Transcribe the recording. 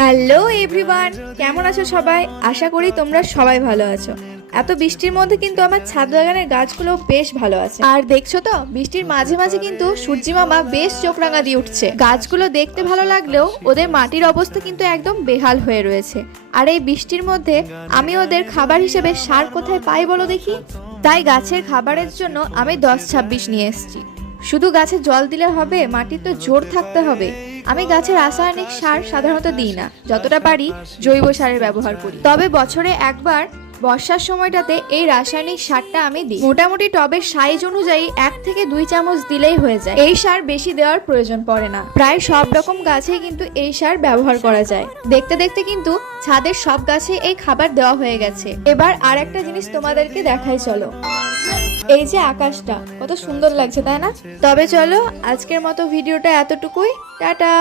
Hello everyone, কেমন আছো সবাই? আশা করি তোমরা সবাই ভালো আছো। এত বৃষ্টির মধ্যে কিন্তু আমার ছাদ বাগানের গাছগুলো বেশ ভালো আছে। আর দেখছো তো, বৃষ্টির মাঝে মাঝে কিন্তু সূর্যি মামা বেশ চোখ রাঙা দিয়ে উঠছে। গাছগুলো দেখতে ভালো লাগলেও ওদের মাটির অবস্থা কিন্তু একদম বেহাল হয়ে রয়েছে। আর এই বৃষ্টির মধ্যে আমি ওদের খাবার হিসেবে সার কোথায় পাই বলো দেখি? তাই গাছের খাবারের জন্য আমি 10-26 নিয়ে এসেছি। শুধু গাছে জল দিলে হবে? মাটির তো জোর থাকতে হবে। আমি গাছে রাসায়নিক সার সাধারণত দিই না, যতটা পারি জৈব সারের ব্যবহার করি। তবে বছরে একবার বর্ষার সময়টাতে এই রাসায়নিক সারটা আমি দিই। মোটামুটি টবের সাইজ অনুযায়ী 1 থেকে 2 চামচ দিলেই হয়ে যায়। এই সার বেশি দেওয়ার প্রয়োজন পড়ে না। প্রায় সব রকম গাছেই কিন্তু এই সার ব্যবহার করা যায়। দেখতে দেখতে কিন্তু ছাদের সব গাছে এই খাবার দেওয়া হয়ে গেছে। এবার আর একটা জিনিস তোমাদেরকে দেখাই, চলো। এই যে আকাশটা কত সুন্দর লাগছে, তাই না? তবে চলো, আজকের মতো ভিডিওটা এতটুকুই। টাটা।